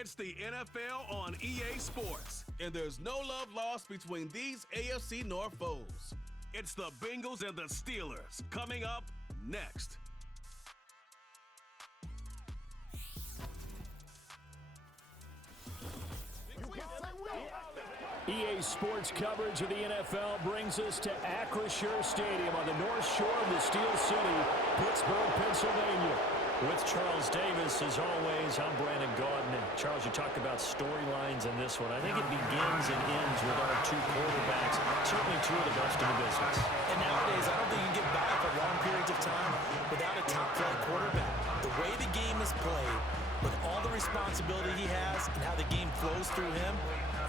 It's the NFL on EA Sports, and there's no love lost between these AFC North foes. It's the Bengals and the Steelers coming up next. EA Sports coverage of the NFL brings us to Acrisure Stadium on the north shore of the Steel City, Pittsburgh, Pennsylvania. With Charles Davis, as always, I'm Brandon Gaudin. Charles, you talked about storylines in this one. I think it begins and ends with our two quarterbacks, certainly two of the best in the business. And nowadays, I don't think you can get by for long periods of time without a top-flight quarterback. The way the game is played, with all the responsibility he has and how the game flows through him,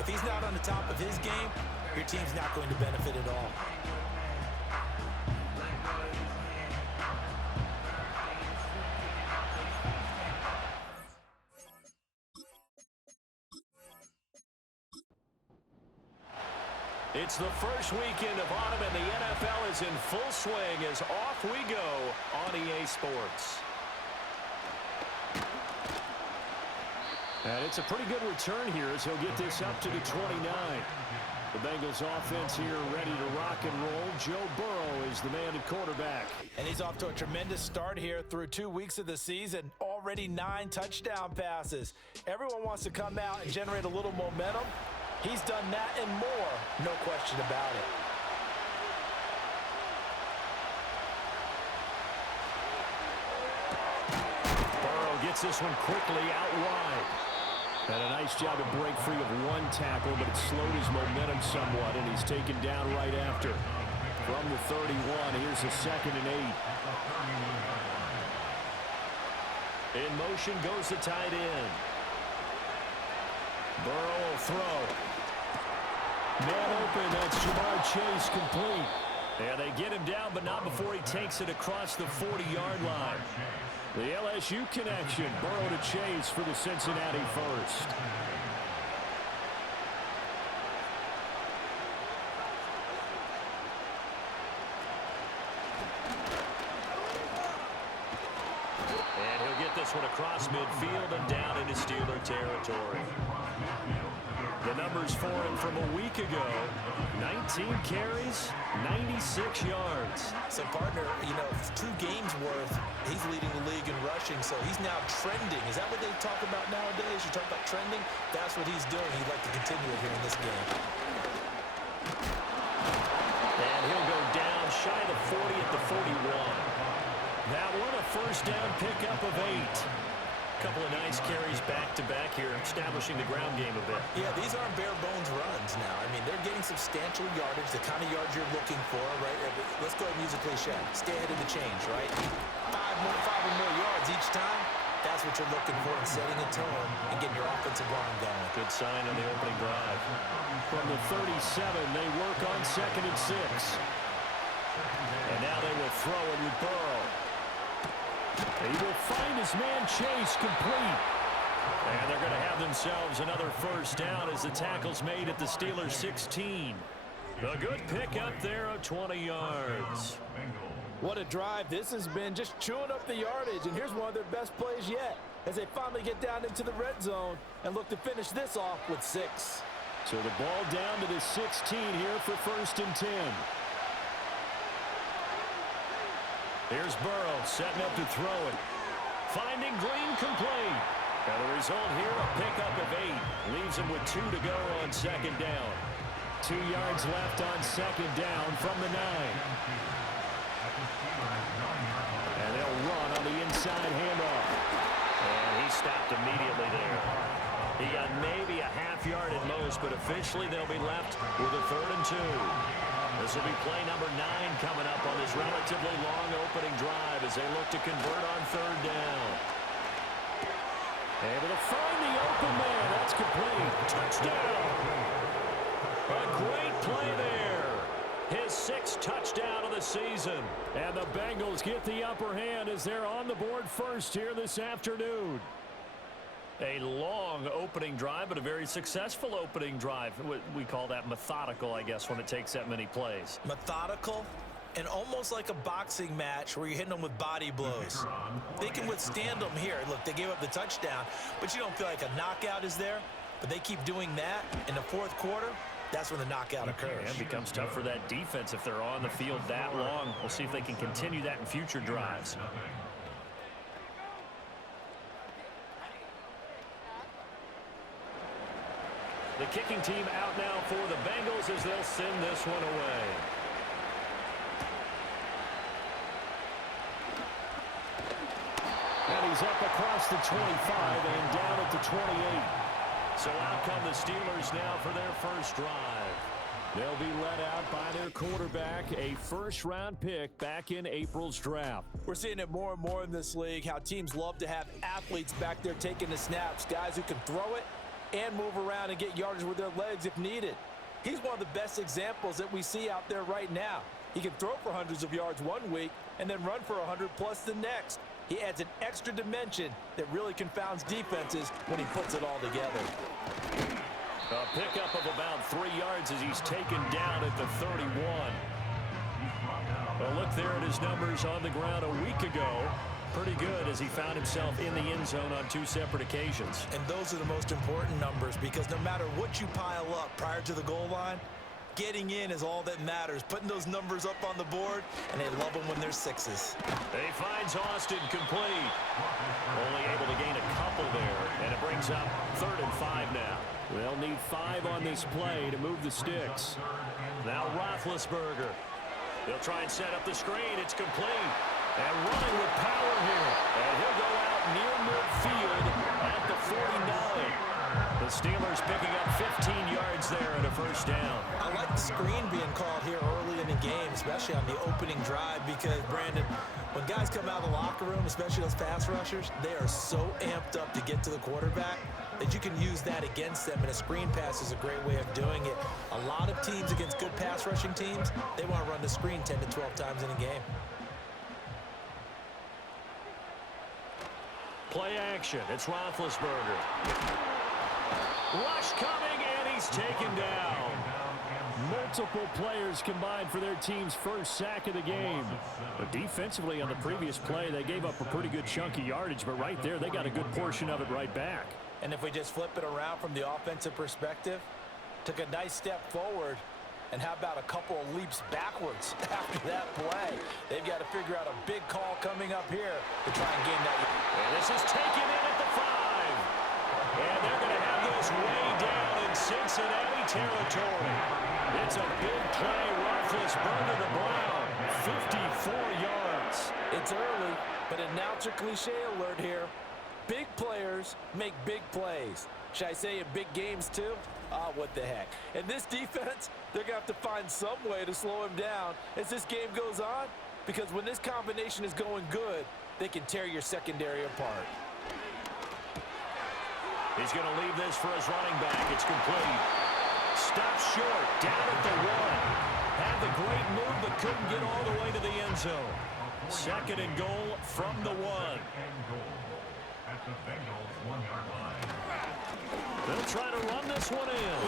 if he's not on the top of his game, your team's not going to benefit at all. It's the first weekend of autumn, and the NFL is in full swing as off we go on EA Sports. And it's a pretty good return here as he'll get this up to the 29. The Bengals offense here ready to rock and roll. Joe Burrow is the man at quarterback. And he's off to a tremendous start here through 2 weeks of the season. Already 9 touchdown passes. Everyone wants to come out and generate a little momentum. He's done that and more, no question about it. Burrow gets this one quickly out wide. And a nice job to break free of one tackle, but it slowed his momentum somewhat, and he's taken down right after. From the 31, here's a 2nd and 8. In motion goes the tight end. Burrow will throw. Man open, that's Jamar Chase complete. And they get him down, but not before he takes it across the 40-yard line. The LSU connection, Burrow to Chase for the Cincinnati first. And he'll get this one across midfield and down into Steeler territory. The numbers for him from a week ago, 19 carries, 96 yards. So, partner, 2 games worth, he's leading the league in rushing, so he's now trending. Is that what they talk about nowadays? You talk about trending? That's what he's doing. He'd like to continue it here in this game. And he'll go down shy of the 40 at the 41. That one a first down pickup of 8. Couple of nice carries back-to-back here, establishing the ground game a bit. Yeah, these aren't bare-bones runs now. I mean, they're getting substantial yardage, the kind of yards you're looking for, right? Let's go ahead and use a cliche. Stay ahead of the change, right? 5 or more yards each time. That's what you're looking for in setting a tone and getting your offensive line going. Good sign on the opening drive. From the 37, they work on 2nd and 6. And now they will throw it with Burrow. He will find his man Chase complete. And they're going to have themselves another first down as the tackle's made at the Steelers' 16. A good pick up there of 20 yards. What a drive this has been, just chewing up the yardage. And here's one of their best plays yet as they finally get down into the red zone and look to finish this off with 6. So the ball down to the 16 here for 1st and 10. Here's Burrow setting up to throw it. Finding Green complete. And the result here, a pickup of 8. Leaves him with 2 to go on 2nd down. 2 yards left on 2nd down from the 9. And they'll run on the inside handoff. And he stopped immediately there. He got maybe a half yard at most, but officially they'll be left with a 3rd and 2. This will be play number 9 coming up on this relatively long opening drive as they look to convert on 3rd down. Able to find the open man. That's complete. Touchdown. A great play there. His 6th touchdown of the season. And the Bengals get the upper hand as they're on the board first here this afternoon. A long opening drive, but a very successful opening drive. We call that methodical, I guess, when it takes that many plays. Methodical? And almost like a boxing match where you're hitting them with body blows. They can withstand them here. Look, they gave up the touchdown, but you don't feel like a knockout is there. But they keep doing that in the fourth quarter. That's when the knockout occurs. And it becomes tough for that defense if they're on the field that long. We'll see if they can continue that in future drives. The kicking team out now for the Bengals as they'll send this one away. And he's up across the 25 and down at the 28. So out come the Steelers now for their first drive. They'll be led out by their quarterback, a first-round pick back in April's draft. We're seeing it more and more in this league, how teams love to have athletes back there taking the snaps, guys who can throw it and move around and get yardage with their legs if needed. He's one of the best examples that we see out there right now. He can throw for hundreds of yards one week and then run for 100+ the next. He adds an extra dimension that really confounds defenses when he puts it all together. A pickup of about 3 yards as he's taken down at the 31. Well, look there at his numbers on the ground a week ago. Pretty good as he found himself in the end zone on 2 separate occasions. And those are the most important numbers because no matter what you pile up prior to the goal line, getting in is all that matters. Putting those numbers up on the board, and they love them when they're 6s. He finds Austin complete. Only able to gain a couple there, and it brings up 3rd and 5 now. They'll need 5 on this play to move the sticks. Now Roethlisberger. They'll try and set up the screen. It's complete. And running with power here. And he'll go out near midfield at the 49. The Steelers picking up 15 yards there and a first down. I like the screen being called here early in the game, especially on the opening drive, because, Brandon, when guys come out of the locker room, especially those pass rushers, they are so amped up to get to the quarterback that you can use that against them, and a screen pass is a great way of doing it. A lot of teams against good pass rushing teams, they want to run the screen 10 to 12 times in a game. Play action. It's Roethlisberger. Rush coming, and he's taken down. Multiple players combined for their team's first sack of the game. But defensively on the previous play, they gave up a pretty good chunk of yardage, but right there, they got a good portion of it right back. And if we just flip it around from the offensive perspective, took a nice step forward, and how about a couple of leaps backwards after that play? They've got to figure out a big call coming up here to try and gain that. And this is taken in at the 5. And they're going to have this way down in Cincinnati territory. It's a big play. Roethlisberger to Brown. 54 yards. It's early, but announcer cliche alert here. Big players make big plays. Should I say in big games too? Ah, what the heck. And this defense, they're going to have to find some way to slow him down as this game goes on, because when this combination is going good, they can tear your secondary apart. He's going to leave this for his running back. It's complete. Stopped short, down at the 1. Had the great move, but couldn't get all the way to the end zone. 2nd and goal from the 1. They'll try to run this one in.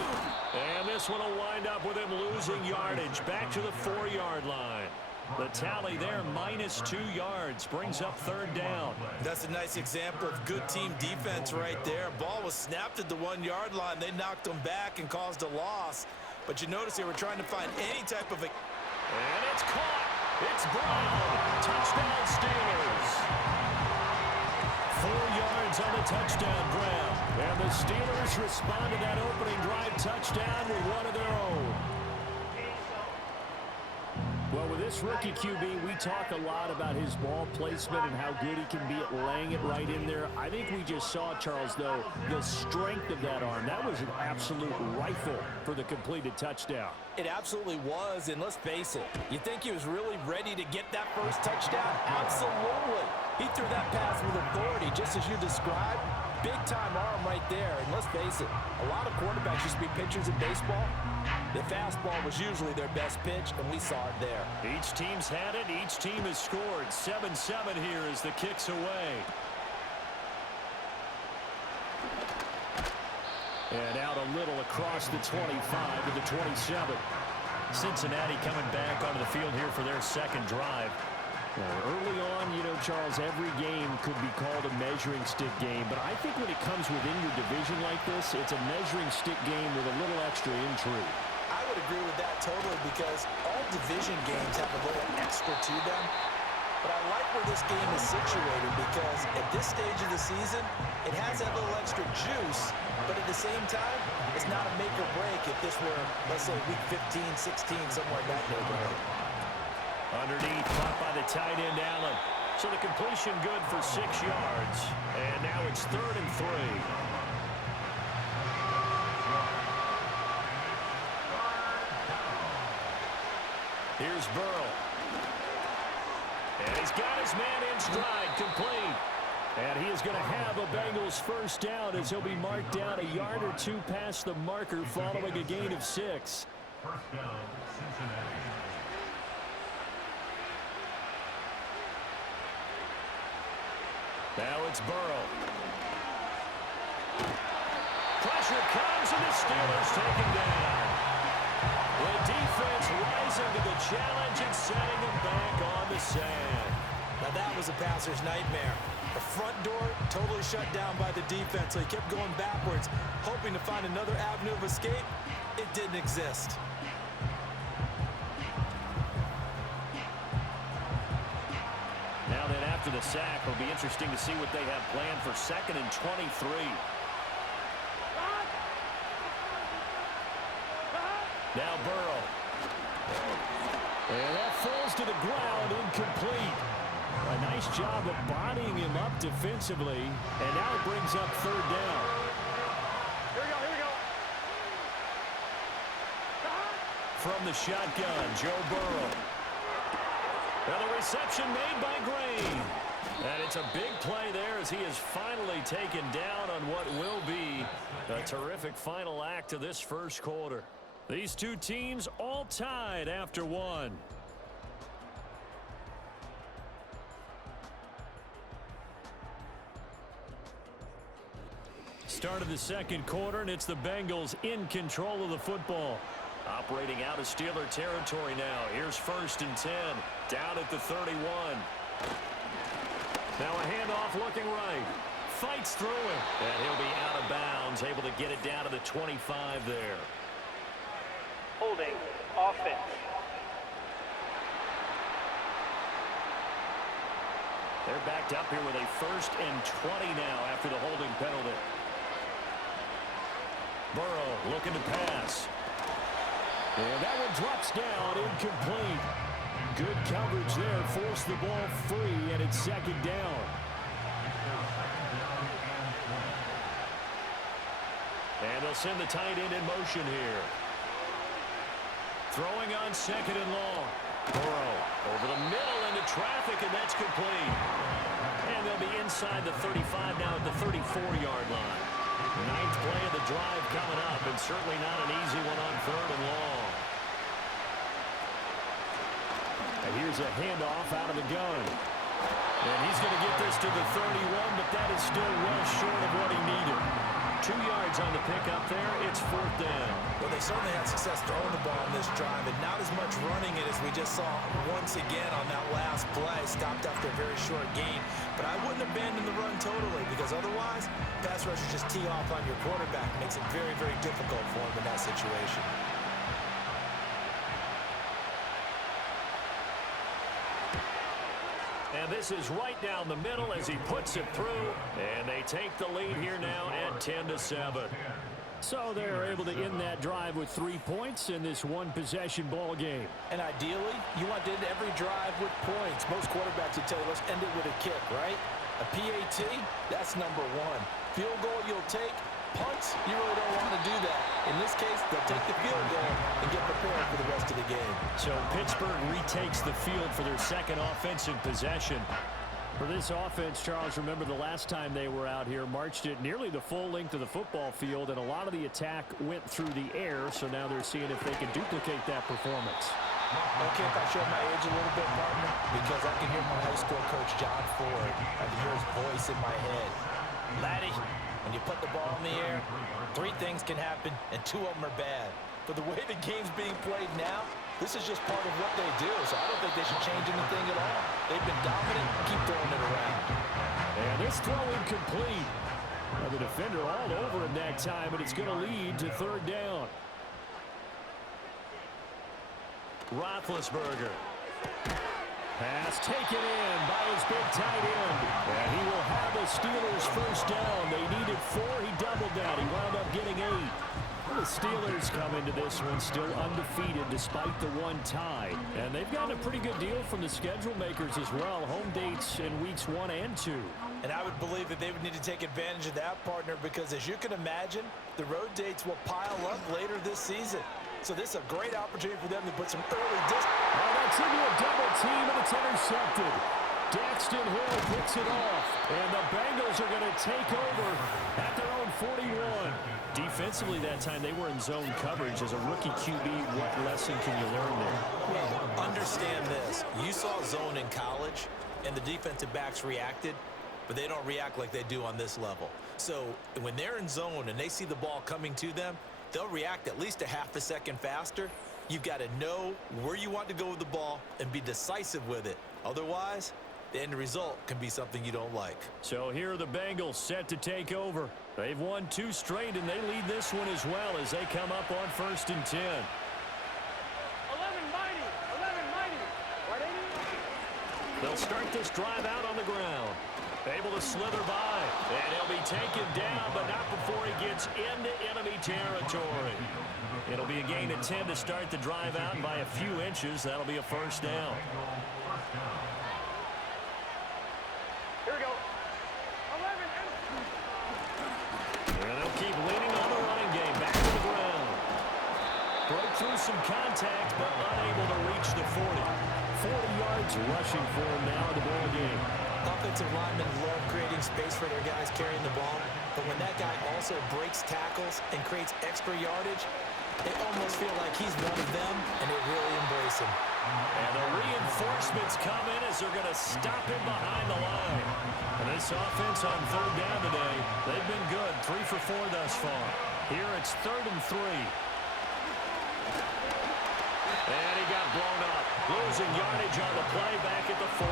And this one will wind up with him losing yardage back to the 4-yard line. The tally there, -2 yards, brings up 3rd down. That's a nice example of good team defense right there. Ball was snapped at the 1-yard line. They knocked them back and caused a loss. But you notice they were trying to find any type of... And it's caught. It's Brown. Touchdown Steelers. 4 yards on the touchdown grab. And the Steelers respond to that opening drive touchdown with one of their own. Well, with this rookie QB, we talk a lot about his ball placement and how good he can be at laying it right in there. I think we just saw, Charles, though, the strength of that arm. That was an absolute rifle for the completed touchdown. It absolutely was, and let's face it, you think he was really ready to get that first touchdown? Absolutely. He threw that pass with authority, just as you described. Big-time arm right there, and let's face it, a lot of quarterbacks used to be pitchers in baseball. The fastball was usually their best pitch, and we saw it there. Each team's had it. Each team has scored. 7-7 here as the kick's away. And out a little across the 25 to the 27. Cincinnati coming back onto the field here for their second drive. Early on, Charles, every game could be called a measuring stick game, but I think when it comes within your division like this, it's a measuring stick game with a little extra intrigue. I would agree with that totally because all division games have a little extra to them. But I like where this game is situated because at this stage of the season, it has that little extra juice, but at the same time, it's not a make or break if this were, let's say, week 15, 16, somewhere in that neighborhood. Underneath, caught by the tight end, Allen. So the completion good for 6 yards. And now it's 3rd and 3. Here's Burrow. And he's got his man in stride, complete. And he is going to have a Bengals first down as he'll be marked down a yard or two past the marker following a gain of 6. First down, Cincinnati. Now it's Burrow. Pressure comes and the Steelers take him down. The defense rising to the challenge and setting him back on the sand. Now that was a passer's nightmare. The front door totally shut down by the defense, so he kept going backwards, hoping to find another avenue of escape. It didn't exist. Now then, after the sack, it'll be interesting to see what they have planned for 2nd and 23. Now Burrow. And that falls to the ground, incomplete. A nice job of bodying him up defensively, and now it brings up 3rd down. Here we go. From the shotgun, Joe Burrow. Now the reception made by Gray. And it's a big play there as he is finally taken down on what will be a terrific final act of this first quarter. These two teams all tied after 1. Start of the second quarter, and it's the Bengals in control of the football. Operating out of Steeler territory now. Here's 1st and 10. Down at the 31. Now a handoff looking right. Fights through it. And he'll be out of bounds. Able to get it down to the 25 there. Holding. Offense. They're backed up here with a 1st and 20 now after the holding penalty. Burrow looking to pass. And that one drops down, incomplete. Good coverage there, forced the ball free, and it's 2nd down. And they'll send the tight end in motion here. Throwing on 2nd and long. Burrow over the middle into traffic, and that's complete. And they'll be inside the 35 now at the 34-yard line. 9th play of the drive coming up, and certainly not an easy one on 3rd and long. And here's a handoff out of the gun. And he's going to get this to the 31, but that is still well short of what he needed. 2 yards on the pickup there. It's 4th down. Well, they certainly had success throwing the ball in this drive, and not as much running it as we just saw once again on that last play. Stopped after a very short gain. But I wouldn't abandon the run totally, because otherwise, pass rushers just tee off on your quarterback. Makes it very, very difficult for him in that situation. And this is right down the middle as he puts it through. And they take the lead here now at 10-7. So they're able to end that drive with 3 points in this one-possession ball game. And ideally, you want to end every drive with points. Most quarterbacks would tell you, let's end it with a kick, right? A PAT, that's number 1. Field goal you'll take. Punts, you really don't want to do that. In this case, they'll take the field goal and get prepared for the rest of the game. So Pittsburgh retakes the field for their second offensive possession. For this offense, Charles, remember the last time they were out here, marched it nearly the full length of the football field, and a lot of the attack went through the air, so now they're seeing if they can duplicate that performance. Okay, if I show my age a little bit, partner, because I can hear my high school coach, John Ford. I can hear his voice in my head. Laddie, when you put the ball in the air, 3 things can happen, and 2 of them are bad. But the way the game's being played now, This is just part of what they do, so I don't think they should change anything at all. They've been dominant. Keep throwing it around. And this throw incomplete. Well, the defender all over him that time, and it's going to lead to third down. Roethlisberger. Pass taken in by his big tight end. And he will have the Steelers first down. They needed 4. He doubled that. He wound up getting 8. The Steelers come into this one still undefeated despite the one tie. And they've gotten a pretty good deal from the schedule makers as well. Home dates in weeks 1 and 2. And I would believe that they would need to take advantage of that, partner, because as you can imagine, the road dates will pile up later this season. So this is a great opportunity for them to put some early distance. Oh, that's into a double team, and it's intercepted. Daxton Hill picks it off, and the Bengals are going to take over at their own 41. Defensively that time, they were in zone coverage. As a rookie QB, what lesson can you learn there? Well, understand this. You saw zone in college, and the defensive backs reacted, but they don't react like they do on this level. So when they're in zone and they see the ball coming to them, they'll react at least a half a second faster. You've got to know where you want to go with the ball and be decisive with it. Otherwise, the end result can be something you don't like. So here are the Bengals set to take over. They've won 2 straight, and they lead this one as well as they come up on 1st and 10. 11 mighty. 11 mighty. Right, 80? They'll start this drive out on the ground. Able to slither by, and he'll be taken down, but not before he gets into enemy territory. It'll be a gain of 10 to start the drive out, and by a few inches, that'll be a first down. Here we go. 11. And they'll keep leaning on the running game. Back to the ground. Broke through some contact, but unable to reach the 40. 40 yards rushing for him now in the ball game. Offensive linemen love creating space for their guys carrying the ball, but when that guy also breaks tackles and creates extra yardage, they almost feel like he's one of them, and they really embrace him. And the reinforcements come in as they're going to stop him behind the line. And this offense on third down today, they've been good. 3 for 4 thus far. Here it's 3rd and 3. And he got blown up. Losing yardage on the play back at the 44.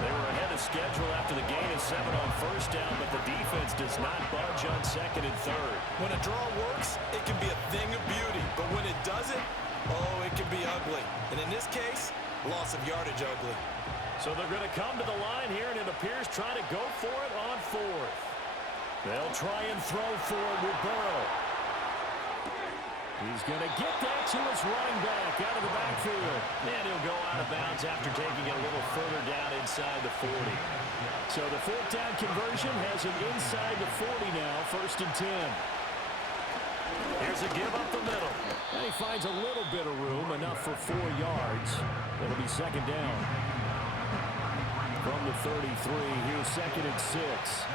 They were ahead of schedule after the gain of 7 on first down, but the defense does not budge on 2nd and 3rd. When a draw works, it can be a thing of beauty, but when it doesn't, oh, it can be ugly. And in this case, loss of yardage ugly. So they're going to come to the line here, and it appears trying to go for it on 4th. They'll try and throw for it with Burrow. He's going to get that to his running back out of the backfield. And he'll go out of bounds after taking it a little further down inside the 40. So the 4th down conversion has him inside the 40 now, 1st and 10. Here's a give up the middle. And he finds a little bit of room, enough for 4 yards. It'll be 2nd down. From the 33, here's 2nd and 6.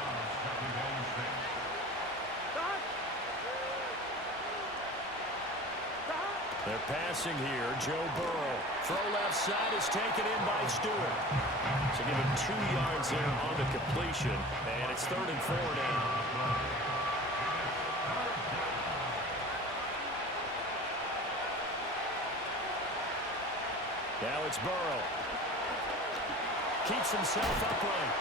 They're passing here. Joe Burrow. Throw left side is taken in by Stewart. So give him 2 yards there on the completion. And it's 3rd and 4 now. Now it's Burrow. Keeps himself upright.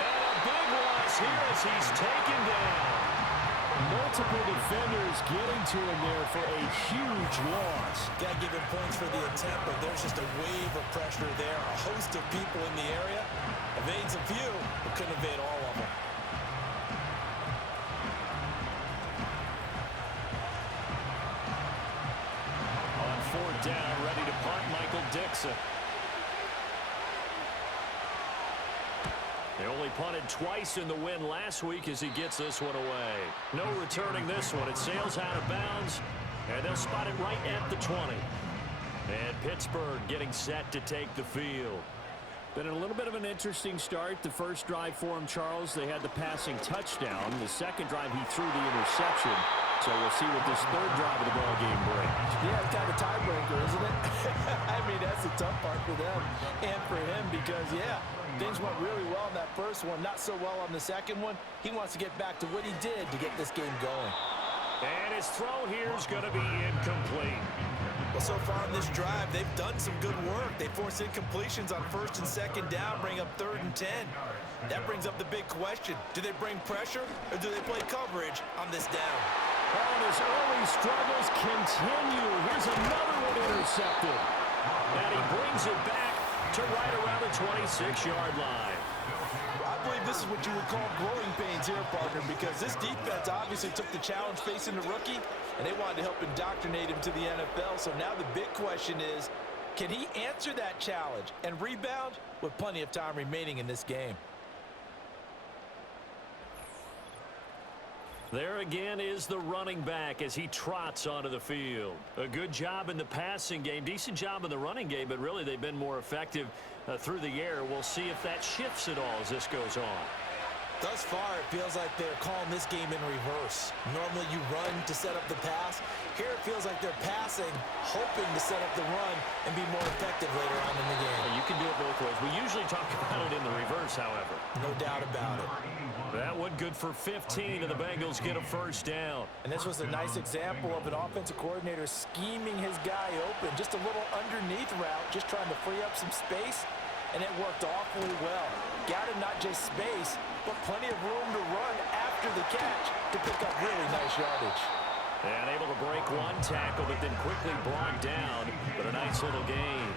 And a big loss here as he's taken down. Multiple defenders getting to him there for a huge loss. Got to give him points for the attempt, but there's just a wave of pressure there. A host of people in the area. Evades a few, but couldn't evade all of them. On 4th down, ready to punt, Michael Dixon. They only punted twice in the win last week as he gets this one away. No returning this one. It sails out of bounds, and they'll spot it right at the 20. And Pittsburgh getting set to take the field. Been a little bit of an interesting start. The first drive for him, Charles, they had the passing touchdown. The second drive, he threw the interception. So we'll see what this 3rd drive of the ball game brings. Yeah, it's kind of a tiebreaker, isn't it? I mean, that's the tough part for them and for him because, yeah, things went really well in that first one, not so well on the second one. He wants to get back to what he did to get this game going. And his throw here is going to be incomplete. Well, so far in this drive, they've done some good work. They force incompletions on 1st and 2nd down, bring up 3rd and 10. That brings up the big question. Do they bring pressure or do they play coverage on this down? And his early struggles continue. Here's another one intercepted. And he brings it back to right around the 26-yard line. I believe this is what you would call growing pains here, partner, because this defense obviously took the challenge facing the rookie, and they wanted to help indoctrinate him to the NFL. So now the big question is, can he answer that challenge and rebound with plenty of time remaining in this game? There again is the running back as he trots onto the field. A good job in the passing game, decent job in the running game, but really they've been more effective through the air. We'll see if that shifts at all as this goes on. Thus far, it feels like they're calling this game in reverse. Normally you run to set up the pass. Here it feels like they're passing, hoping to set up the run and be more effective later on in the game. You can do it both ways. We usually talk about it in the reverse, however. No doubt about it. That one good for 15, and the Bengals get a first down. And this was a nice example of an offensive coordinator scheming his guy open. Just a little underneath route, just trying to free up some space, and it worked awfully well. Got him not just space, but plenty of room to run after the catch to pick up really nice yardage. And able to break one tackle, but then quickly brought down, but a nice little gain.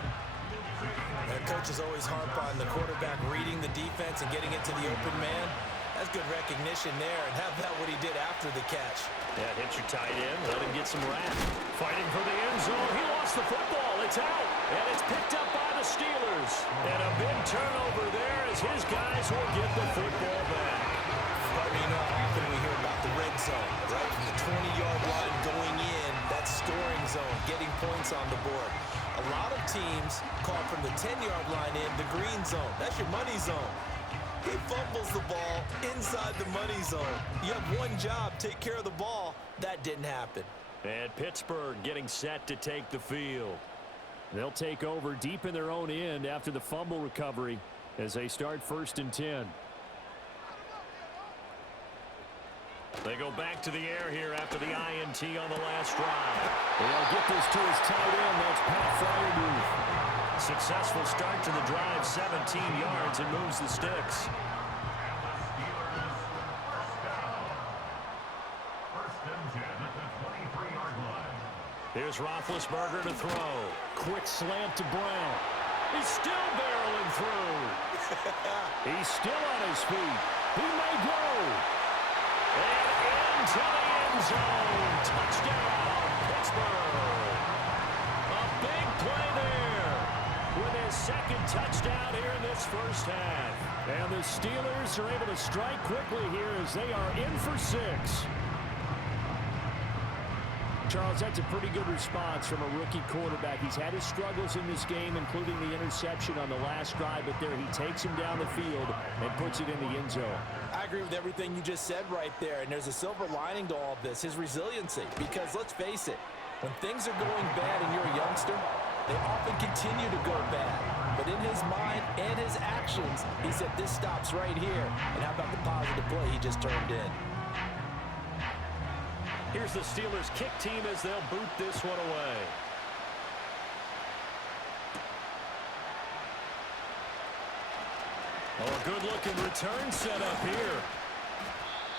And coaches always harp on the quarterback reading the defense and getting into the open man. That's good recognition there, and how about what he did after the catch? Yeah, hit your tight end, let him get some rap. Fighting for the end zone, he lost the football, it's out, and it's picked up by the Steelers. And a big turnover there as his guys will get the football back. I mean, often we hear about the red zone, right? From the 20-yard line going in, that scoring zone, getting points on the board. A lot of teams call from the 10-yard line in the green zone. That's your money zone. He fumbles the ball inside the money zone. You have one job, take care of the ball. That didn't happen. And Pittsburgh getting set to take the field. They'll take over deep in their own end after the fumble recovery as they start 1st and 10. They go back to the air here after the INT on the last drive. They'll get this to his tight end. That's Pat Freiermuth. Successful start to the drive, 17 yards, and moves the sticks. Here's Roethlisberger to throw. Quick slant to Brown. He's still barreling through. He's still on his feet. He may go. And into the end zone. Touchdown, Pittsburgh. A big play there with his 2nd touchdown here in this first half. And the Steelers are able to strike quickly here as they are in for 6. Charles, that's a pretty good response from a rookie quarterback. He's had his struggles in this game, including the interception on the last drive, but there he takes him down the field and puts it in the end zone. I agree with everything you just said right there, and there's a silver lining to all of this, his resiliency. Because let's face it, when things are going bad and you're a youngster, they often continue to go bad. But in his mind and his actions, he said this stops right here. And how about the positive play he just turned in? Here's the Steelers kick team as they'll boot this one away. Oh, a good-looking return set up here.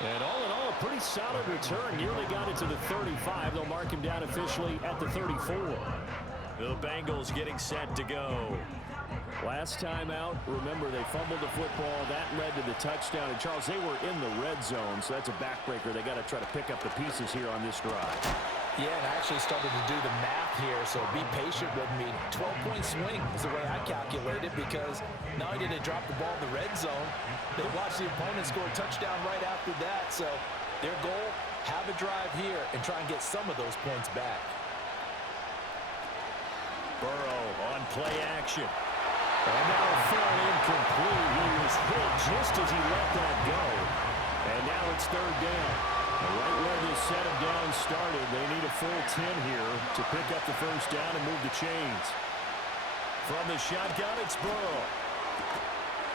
And all in all, a pretty solid return. Nearly got it to the 35. They'll mark him down officially at the 34. The Bengals getting set to go. Last time out, remember, they fumbled the football. That led to the touchdown. And, Charles, they were in the red zone, so that's a backbreaker. They got to try to pick up the pieces here on this drive. Yeah, and I actually started to do the math here, so be patient with me. 12-point swing is the way I calculated, because not only did they drop the ball in the red zone, they watched the opponent score a touchdown right after that. So their goal, have a drive here and try and get some of those points back. Burrow on play action. And now thrown incomplete. He was hit just as he let that go. And now it's 3rd down. And right where this set of downs started, they need a full 10 here to pick up the first down and move the chains. From the shotgun, it's Burrow.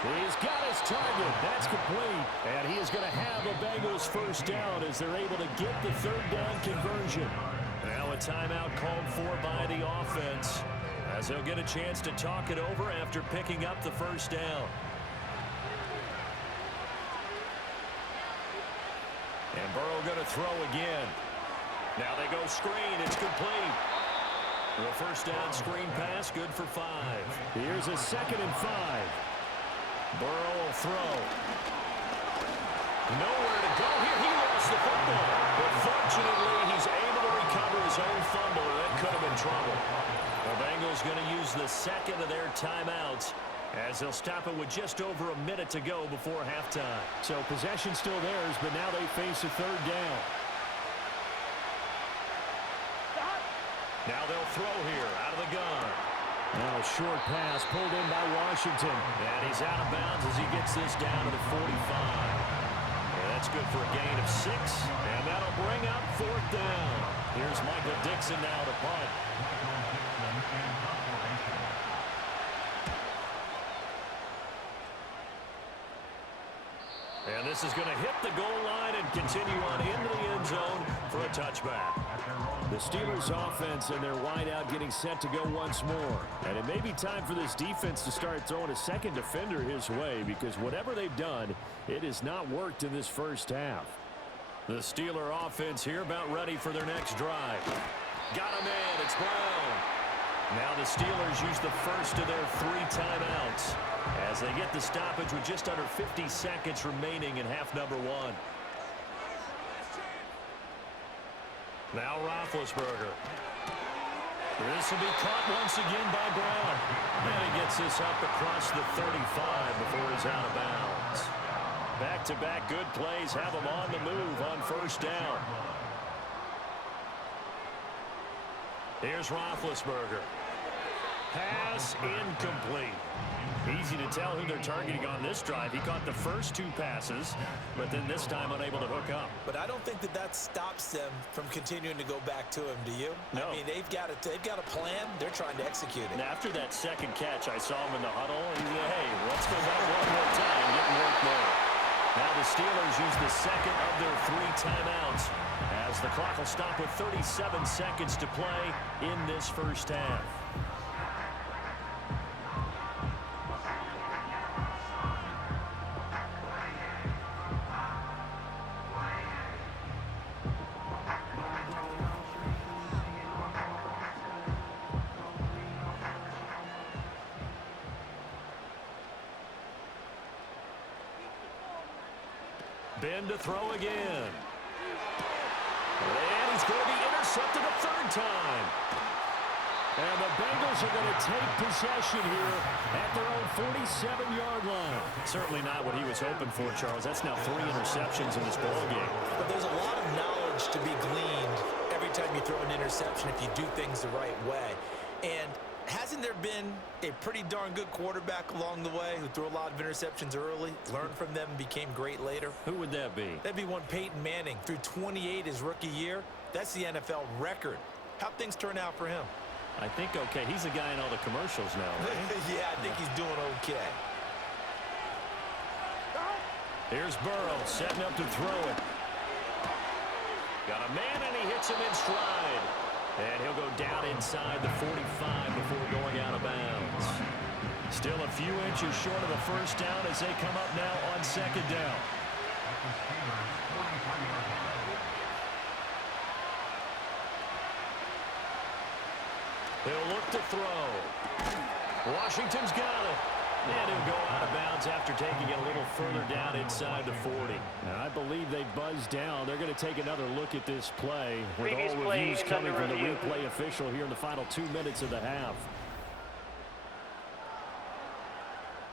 He's got his target. That's complete. And he is going to have a Bengals first down as they're able to get the third down conversion. Now a timeout called for by the offense as they'll get a chance to talk it over after picking up the first down. And Burrow going to throw again. Now they go screen. It's complete. The first down screen pass, good for 5. Here's a 2nd and 5. Burrow will throw. Nowhere to go here. He lost the football. But fortunately, he's able to recover his own fumble, or that could have been trouble. The Bengals going to use the second of their timeouts as they'll stop it with just over a minute to go before halftime. So possession still theirs, but now they face a third down. Now they'll throw here out of the gun. Now a short pass pulled in by Washington. And he's out of bounds as he gets this down to the 45. And that's good for a gain of 6. And that'll bring up 4th down. Here's Michael Dixon now to punt. And this is going to hit the goal line and continue on into the end zone for a touchback. The Steelers offense and their wideout getting set to go once more. And it may be time for this defense to start throwing a second defender his way, because whatever they've done, it has not worked in this first half. The Steeler offense here about ready for their next drive. Got him in. It's Brown. Now the Steelers use the first of their 3 timeouts as they get the stoppage with just under 50 seconds remaining in half number 1. Now Roethlisberger. This will be caught once again by Brown. And he gets this up across the 35 before he's out of bounds. Back-to-back good plays have him on the move on first down. Here's Roethlisberger. Pass incomplete. Easy to tell who they're targeting on this drive. He caught the first 2 passes, but then this time unable to hook up. But I don't think that stops them from continuing to go back to him, do you? No. I mean, they've got a plan. They're trying to execute it. And after that second catch, I saw him in the huddle. And he said, hey, let's go back one more time. Getting work there. Now the Steelers use the second of their 3 timeouts as the clock will stop with 37 seconds to play in this first half. Ben to throw again. And he's going to be intercepted a 3rd time. And the Bengals are going to take possession here at their own 47-yard line. Certainly not what he was hoping for, Charles. That's now 3 interceptions in this ballgame. But there's a lot of knowledge to be gleaned every time you throw an interception if you do things the right way. And hasn't there been a pretty darn good quarterback along the way who threw a lot of interceptions early, learned from them, and became great later? Who would that be? That'd be one Peyton Manning. Threw 28 his rookie year. That's the NFL record. How'd things turn out for him? I think okay. He's the guy in all the commercials now, right? Yeah, I think he's doing okay. Here's Burrow setting up to throw it. Got a man, and he hits him in stride. And he'll go down inside the 45 before going out of bounds. Still a few inches short of the first down as they come up now on 2nd down. He'll look to throw. Washington's got it. And he'll go out of bounds after taking it a little further down inside the 40. Now, I believe they buzzed down. They're going to take another look at this play with all reviews coming from the replay official here in the final 2 minutes of the half.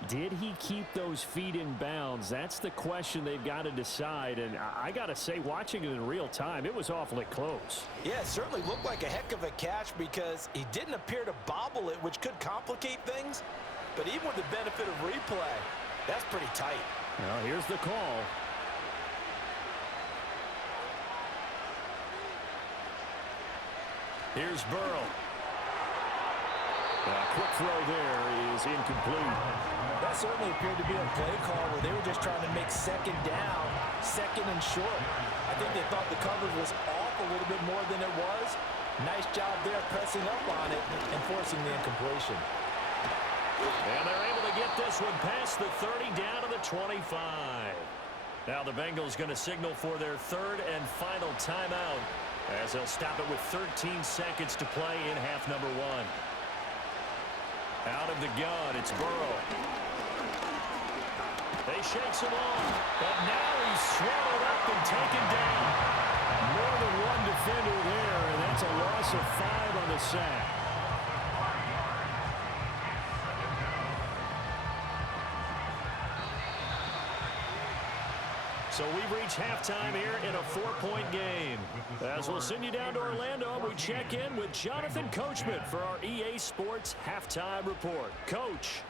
Did he keep those feet in bounds? That's the question they've got to decide. And I got to say, watching it in real time, it was awfully close. Yeah, it certainly looked like a heck of a catch because he didn't appear to bobble it, which could complicate things. But even with the benefit of replay, that's pretty tight. Now, here's the call. Here's Burrow. Quick throw there is incomplete. That certainly appeared to be a play call where they were just trying to make second down, second and short. I think they thought the coverage was off a little bit more than it was. Nice job there pressing up on it and forcing the incompletion. And they're able to get this one past the 30 down to the 25. Now the Bengals going to signal for their third and final timeout as they'll stop it with 13 seconds to play in half number one. Out of the gun, it's Burrow. They shakes him off, but now he's swallowed up and taken down. More than one defender there, and that's a loss of 5 on the sack. So we've reached halftime here in a 4-point game. As we'll send you down to Orlando, we check in with Jonathan Coachman for our EA Sports Halftime Report. Coach.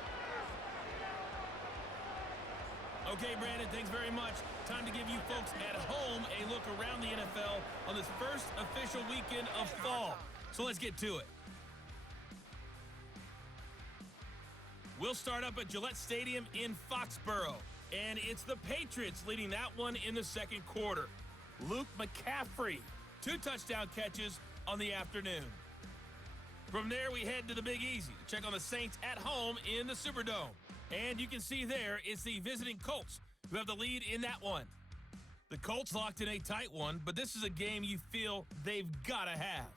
Okay, Brandon, thanks very much. Time to give you folks at home a look around the NFL on this first official weekend of fall. So let's get to it. We'll start up at Gillette Stadium in Foxborough. And it's the Patriots leading that one in the second quarter. Luke McCaffrey, 2 touchdown catches on the afternoon. From there, we head to the Big Easy to check on the Saints at home in the Superdome. And you can see there it's the visiting Colts who have the lead in that one. The Colts locked in a tight one, but this is a game you feel they've got to have.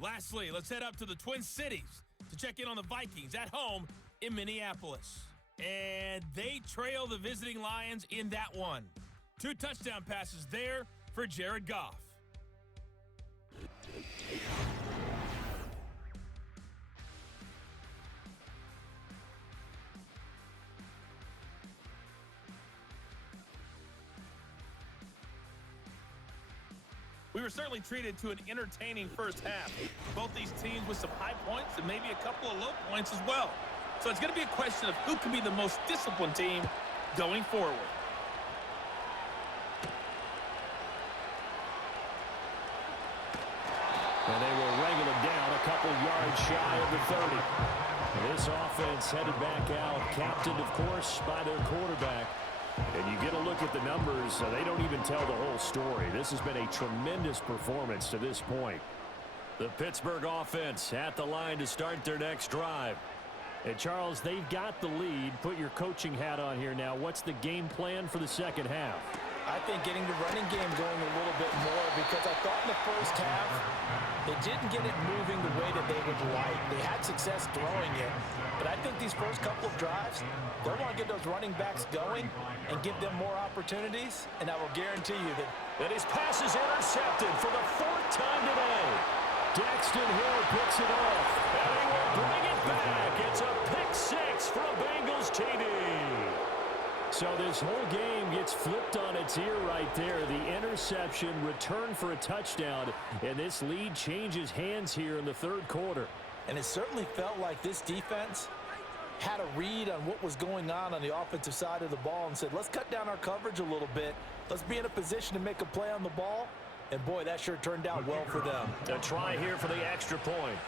Lastly, let's head up to the Twin Cities to check in on the Vikings at home in Minneapolis. And they trail the visiting Lions in that one. 2 touchdown passes there for Jared Goff. We were certainly treated to an entertaining first half. Both these teams with some high points and maybe a couple of low points as well. So it's going to be a question of who can be the most disciplined team going forward. And they will wrangle him down a couple yards shy of the 30. This offense headed back out, captained, of course, by their quarterback. And you get a look at the numbers, they don't even tell the whole story. This has been a tremendous performance to this point. The Pittsburgh offense at the line to start their next drive. And Charles, they've got the lead. Put your coaching hat on here now. What's the game plan for the second half? I think getting the running game going a little bit more, because I thought in the first half they didn't get it moving the way that they would like. They had success throwing it, but I think these first couple of drives, they'll want to get those running backs going and give them more opportunities, and I will guarantee you that his pass is intercepted for the 4th time today. Daxton Hill picks it off, and he will bring it back. It's a pick-6 for a Bengals TD. So this whole game gets flipped on its ear right there. The interception, return for a touchdown, and this lead changes hands here in the third quarter. And it certainly felt like this defense had a read on what was going on the offensive side of the ball and said, let's cut down our coverage a little bit. Let's be in a position to make a play on the ball. And, boy, that sure turned out well for them. A try here for the extra point.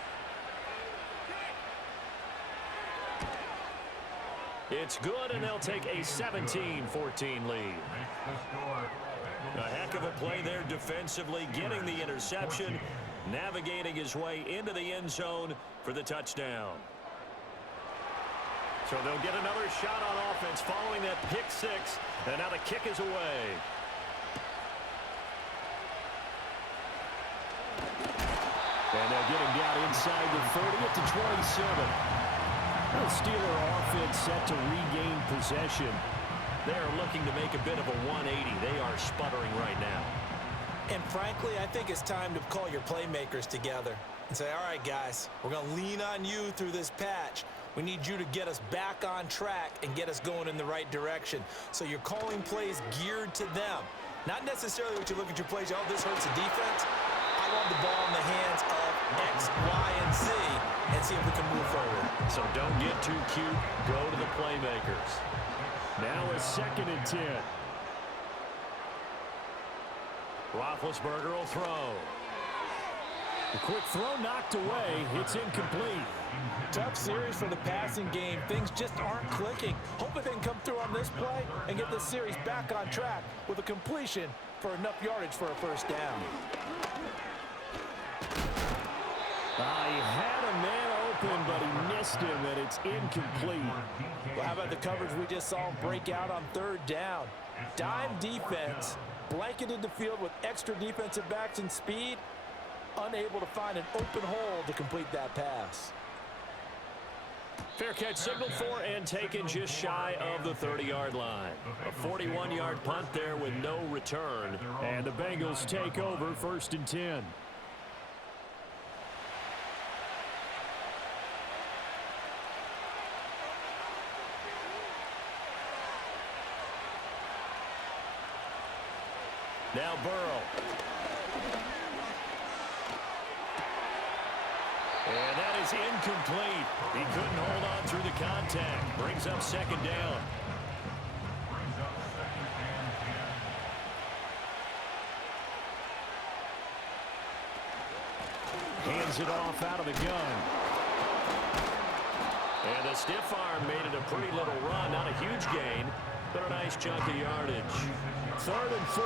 It's good, and they'll take a 17-14 lead. A heck of a play there defensively, getting the interception, navigating his way into the end zone for the touchdown. So they'll get another shot on offense following that pick-6, and now the kick is away. And they'll get him down inside the 30 at the 27. The Steeler offense set to regain possession. They are looking to make a bit of a 180. They are sputtering right now. And frankly, I think it's time to call your playmakers together and say, all right, guys, we're going to lean on you through this patch. We need you to get us back on track and get us going in the right direction. So you're calling plays geared to them. Not necessarily what you look at your plays, oh, this hurts the defense. I want the ball in the hands of X, Y, and Z and see if we can move forward. So don't get too cute. Go to the playmakers. Now a 2nd and 10. Roethlisberger will throw. A quick throw knocked away. It's incomplete. Tough series for the passing game. Things just aren't clicking. Hoping they can come through on this play and get this series back on track with a completion for enough yardage for a first down. He had a man open, but he missed him, and it's incomplete. Well, how about the coverage we just saw him break out on third down? Dime defense, blanketed the field with extra defensive backs and speed, unable to find an open hole to complete that pass. Fair catch signaled for and taken just shy of the 30-yard line. A 41-yard punt there with no return. And the Bengals take over 1st and 10. Now Burrow. And that is incomplete. He couldn't hold on through the contact. Brings up 2nd down. Hands it off out of the gun. And the stiff arm made it a pretty little run. Not a huge gain, but a nice chunk of yardage. 3rd and 4.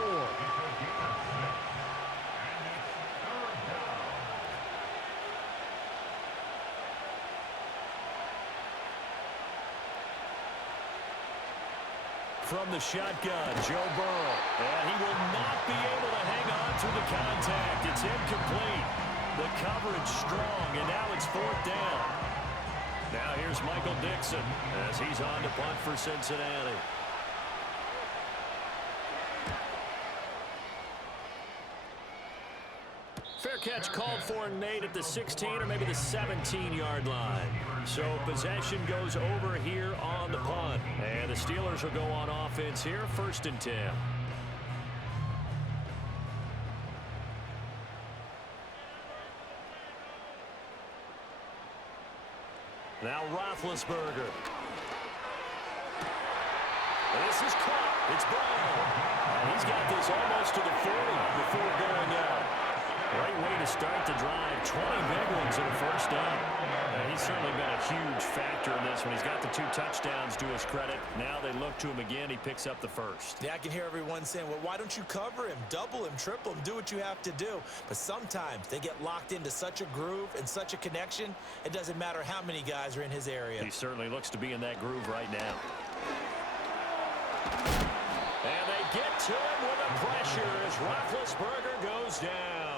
From the shotgun, Joe Burrow. And he will not be able to hang on through the contact. It's incomplete. The coverage strong, and now it's 4th down. Now here's Michael Dixon as he's on to punt for Cincinnati. Fair catch called for and made at the 16 or maybe the 17-yard line. So possession goes over here on the punt. And the Steelers will go on offense here, 1st and 10. Now Roethlisberger. This is caught. It's Brown. And he's got this almost to the 40 before going out. Great way to start the drive. 20 big ones in a first down. He's certainly been a huge factor in this one. He's got the 2 touchdowns to his credit. Now they look to him again. He picks up the first. Yeah, I can hear everyone saying, well, why don't you cover him? Double him, triple him, do what you have to do. But sometimes they get locked into such a groove and such a connection, it doesn't matter how many guys are in his area. He certainly looks to be in that groove right now. And they get to him with the pressure as Roethlisberger goes down.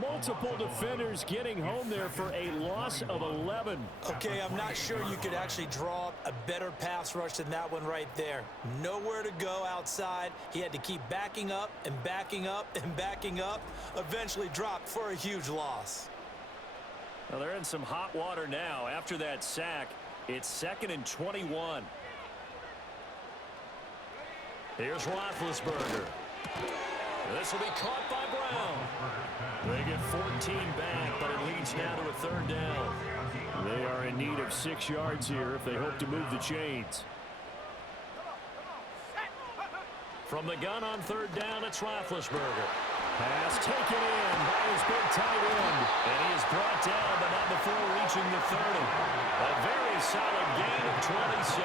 Multiple defenders getting home there for a loss of 11. Okay, I'm not sure you could actually draw up a better pass rush than that one right there. Nowhere to go outside. He had to keep backing up and backing up and backing up. Eventually dropped for a huge loss. Well, they're in some hot water now. After that sack, it's 2nd and 21. Here's Roethlisberger. This will be caught by Brown. They get 14 back, but it leads now to a 3rd down. They are in need of 6 yards here if they hope to move the chains. From the gun on 3rd down, it's Roethlisberger. Pass taken in by his big tight end. And he is brought down, but not before reaching the 30. A very solid gain of 27.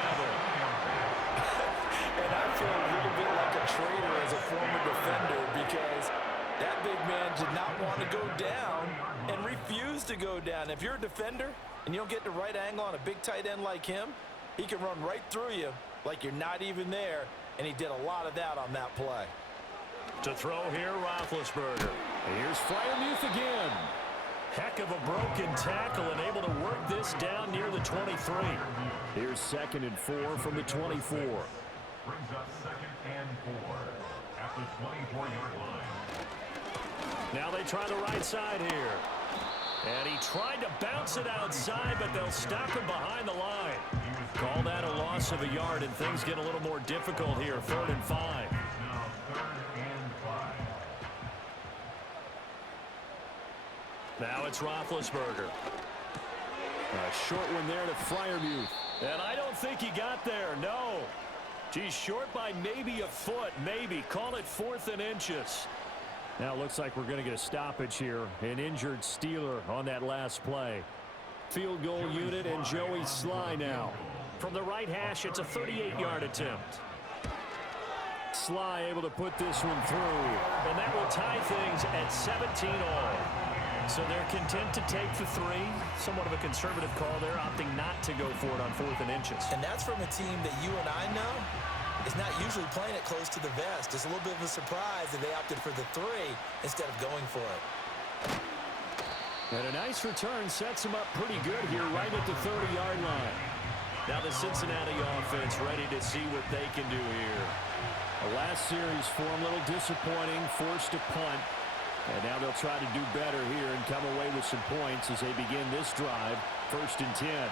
And I feel a little bit like a traitor as a former defender because that big man did not want to go down and refused to go down. If you're a defender and you don't get the right angle on a big tight end like him, he can run right through you like you're not even there, and he did a lot of that on that play. To throw here, Roethlisberger. Here's Freiermuth again. Heck of a broken tackle and able to work this down near the 23. Here's 2nd and 4 from the 24. Brings up 2nd and 4 at the 24-yard line. Now they try the right side here. And he tried to bounce it outside, but they'll stop him behind the line. Call that a loss of a yard, and things get a little more difficult here. 3rd and 5. Now 3rd and 5. Now it's Roethlisberger. A short one there to Freiermuth. And I don't think he got there, no. He's short by maybe a foot, maybe. Call it 4th and inches. Now it looks like we're going to get a stoppage here. An injured Steeler on that last play. Field goal unit and Joey Sly now. From the right hash, it's a 38-yard attempt. Sly able to put this one through. And that will tie things at 17 all. So they're content to take the 3. Somewhat of a conservative call there, opting not to go for it on 4th and inches. And that's from a team that you and I know is not usually playing it close to the vest. It's a little bit of a surprise that they opted for the 3 instead of going for it. And a nice return sets him up pretty good here right at the 30-yard line. Now the Cincinnati offense ready to see what they can do here. The last series for him, a little disappointing, forced to punt. And now they'll try to do better here and come away with some points as they begin this drive. 1st and 10.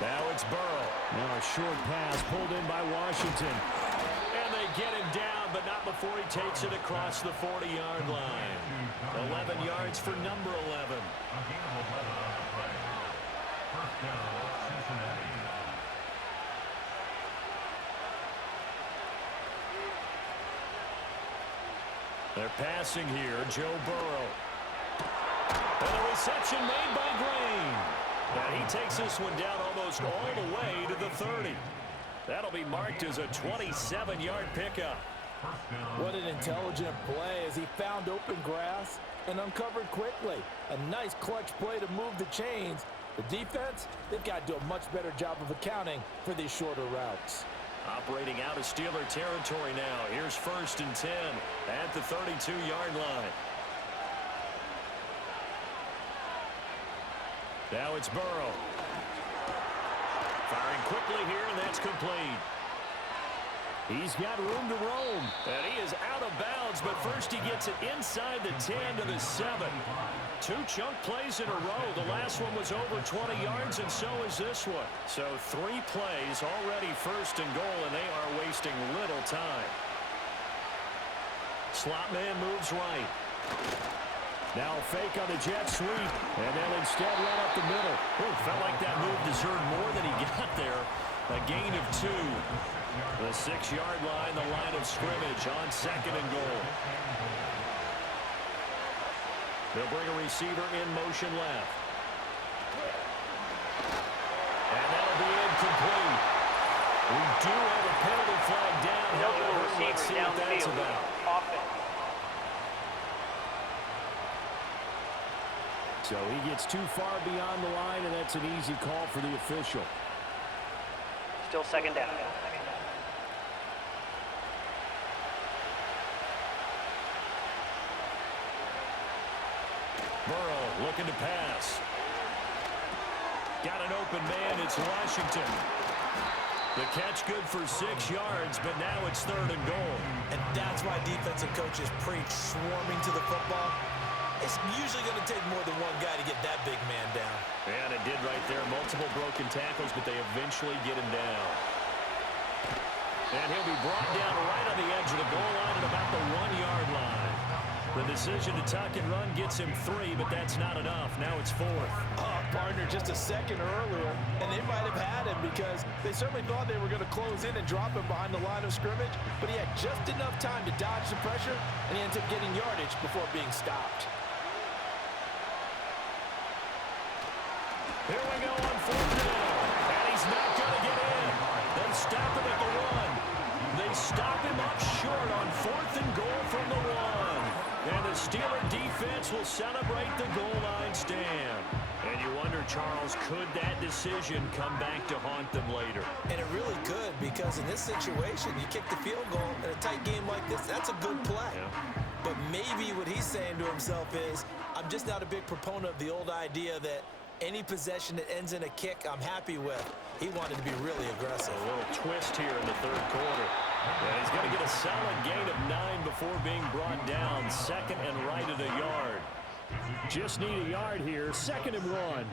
Now it's Burrow. Now a short pass pulled in by Washington. And they get him down, but not before he takes it across the 40-yard line. 11 yards for number 11. A gain of 11 on the play. First down, Cincinnati. They're passing here, Joe Burrow. And a reception made by Green. And he takes this one down almost all the way to the 30. That'll be marked as a 27-yard pickup. What an intelligent play as he found open grass and uncovered quickly. A nice clutch play to move the chains. The defense, they've got to do a much better job of accounting for these shorter routes. Operating out of Steeler territory now. Here's 1st and 10 at the 32-yard line. Now it's Burrow. Firing quickly here, and that's complete. He's got room to roam. And he is out of bounds, but first he gets it inside the 10 to the 7. 2 chunk plays in a row. The last one was over 20 yards, and so is this one. So 3 plays already 1st and goal, and they are wasting little time. Slot man moves right. Now a fake on the jet sweep, and they'll instead run up the middle. Oh, felt like that move deserved more than he got there. A gain of 2. The 6-yard line, the line of scrimmage on 2nd and goal. They'll bring a receiver in motion left. And that'll be incomplete. We do have a penalty flag down. However, let's see what that's about. So he gets too far beyond the line, and that's an easy call for the official. Still 2nd down. Burrow looking to pass. Got an open man. It's Washington. The catch good for 6 yards, but now it's 3rd and goal. And that's why defensive coaches preach swarming to the football. It's usually going to take more than one guy to get that big man down. And it did right there. Multiple broken tackles, but they eventually get him down. And he'll be brought down right on the edge of the goal line at about the 1-yard line. The decision to tuck and run gets him 3, but that's not enough. Now it's 4th. Partner just a second earlier, and they might have had him because they certainly thought they were going to close in and drop him behind the line of scrimmage, but he had just enough time to dodge the pressure, and he ends up getting yardage before being stopped. Here we go on 4th down, and he's not going to get in. They stop him at the 1. They stop him up short on 4th and goal from the 1. And the Steeler defense will celebrate the goal line stand. And you wonder, Charles, could that decision come back to haunt them later? And it really could, because in this situation, you kick the field goal in a tight game like this, that's a good play. Yeah. But maybe what he's saying to himself is, I'm just not a big proponent of the old idea that any possession that ends in a kick, I'm happy with. He wanted to be really aggressive. A little twist here in the 3rd quarter. And he's going to get a solid gain of 9 before being brought down. 2nd and right at a yard. Just need a yard here. 2nd and 1.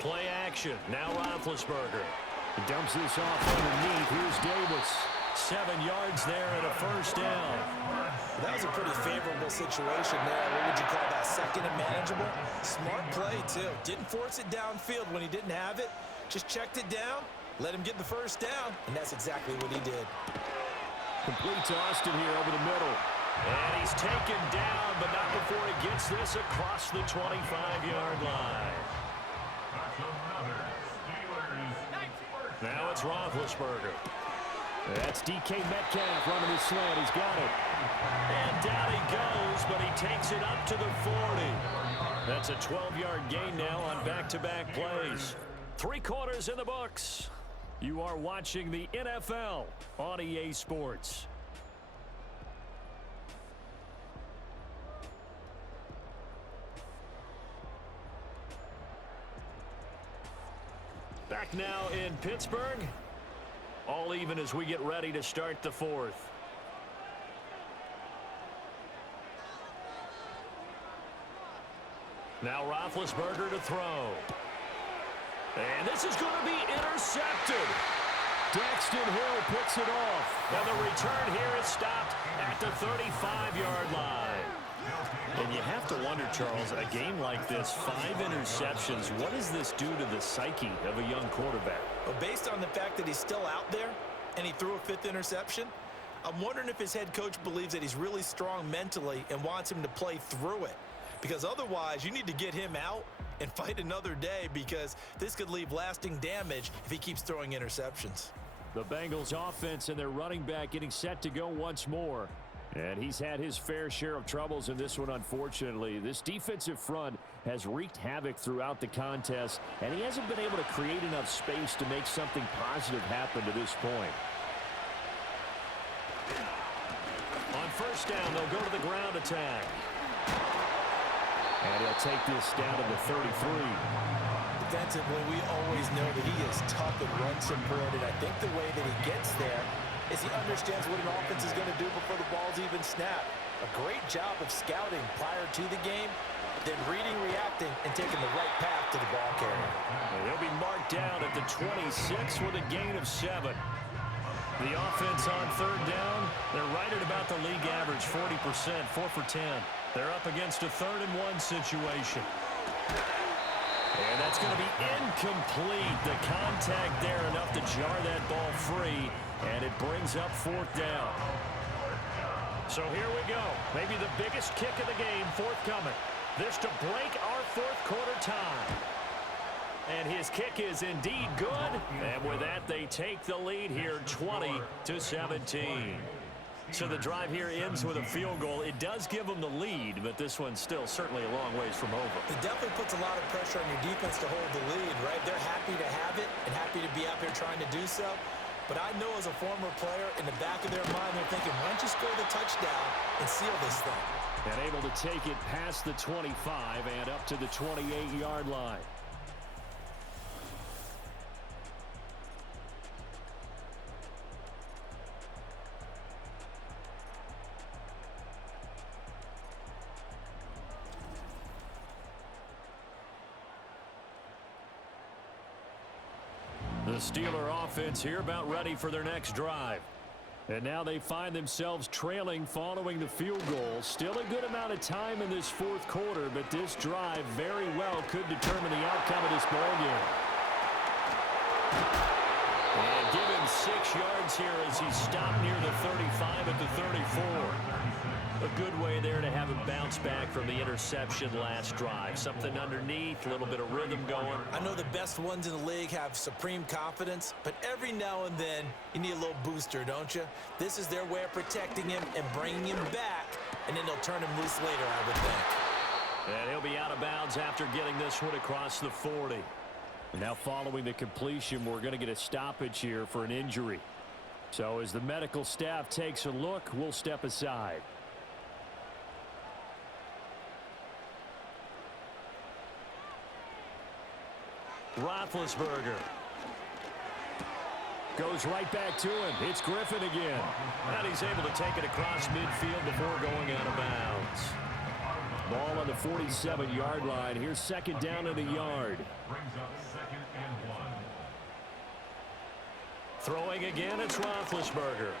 Play action. Now Roethlisberger. He dumps this off underneath. Here's Davis. 7 yards there and a 1st down. That was a pretty favorable situation there. What would you call that? 2nd and manageable? Smart play, too. Didn't force it downfield when he didn't have it. Just checked it down, let him get the 1st down, and that's exactly what he did. Complete to Austin here over the middle. And he's taken down, but not before he gets this across the 25-yard line. That's another Steelers. Now it's Roethlisberger. That's DK Metcalf running his slant. He's got it. And down he goes, but he takes it up to the 40. That's a 12-yard gain now on back-to-back plays. 3 quarters in the books. You are watching the NFL on EA Sports. Back now in Pittsburgh. All even as we get ready to start the 4th. Now Roethlisberger to throw. And this is going to be intercepted. Daxton Hill picks it off. Now the return here is stopped at the 35-yard line. And you have to wonder, Charles, a game like this, 5 interceptions, what does this do to the psyche of a young quarterback? Well, based on the fact that he's still out there and he threw a 5th interception, I'm wondering if his head coach believes that he's really strong mentally and wants him to play through it. Because otherwise, you need to get him out and fight another day, because this could leave lasting damage if he keeps throwing interceptions. The Bengals offense and their running back getting set to go once more. And he's had his fair share of troubles in this one, unfortunately. This defensive front has wreaked havoc throughout the contest, and he hasn't been able to create enough space to make something positive happen to this point. On first down, they'll go to the ground attack. And he'll take this down to the 33. Defensively, we always know that he is tough and run supported. I think the way that he gets there is he understands what an offense is going to do before the ball's even snapped. A great job of scouting prior to the game, then reading, reacting, and taking the right path to the ball carrier. And he'll be marked down at the 26 with a gain of 7. The offense on third down, they're right at about the league average, 40%, 4 for 10. They're up against a 3rd and 1 situation. And that's going to be incomplete. The contact there enough to jar that ball free, and it brings up 4th down. So here we go. Maybe the biggest kick of the game forthcoming. This to break our 4th quarter tie. And his kick is indeed good. And with that, they take the lead here 20-17. So the drive here ends with a field goal. It does give them the lead, but this one's still certainly a long ways from over. It definitely puts a lot of pressure on your defense to hold the lead, right? They're happy to have it and happy to be out there trying to do so. But I know as a former player, in the back of their mind, they're thinking, why don't you score the touchdown and seal this thing? And able to take it past the 25 and up to the 28-yard line. The Steeler offense here about ready for their next drive. And now they find themselves trailing following the field goal. Still a good amount of time in this 4th quarter, but this drive very well could determine the outcome of this ballgame. And give him 6 yards here as he stopped near the 35 at the 34. A good way there to have him bounce back from the interception last drive. Something underneath, a little bit of rhythm going. I know the best ones in the league have supreme confidence, but every now and then you need a little booster, don't you? This is their way of protecting him and bringing him back, and then they'll turn him loose later, I would think. And he'll be out of bounds after getting this one across the 40. Now following the completion, we're going to get a stoppage here for an injury. So as the medical staff takes a look, we'll step aside. Roethlisberger goes right back to him. It's Griffin again. And he's able to take it across midfield before going out of bounds. Ball on the 47-yard line. Here's 2nd down and a yard. Brings up 2nd and 1. Throwing again, it's Roethlisberger.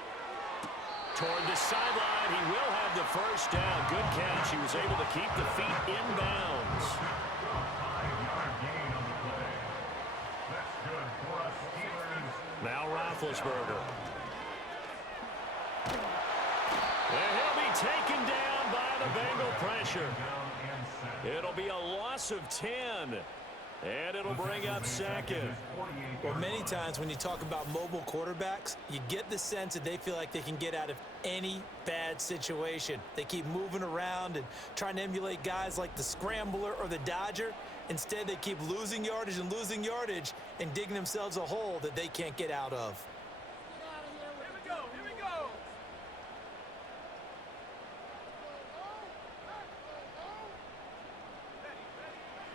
Toward the sideline, he will have the 1st down. Good catch. He was able to keep the feet in bounds. 5-yard gain on the play. That's good for us Steelers. Now Roethlisberger. taken down by the Bengal pressure. It'll be a loss of 10. And it'll bring up second. Well, many times when you talk about mobile quarterbacks, you get the sense that they feel like they can get out of any bad situation. They keep moving around and trying to emulate guys like the Scrambler or the Dodger. Instead, they keep losing yardage and digging themselves a hole that they can't get out of.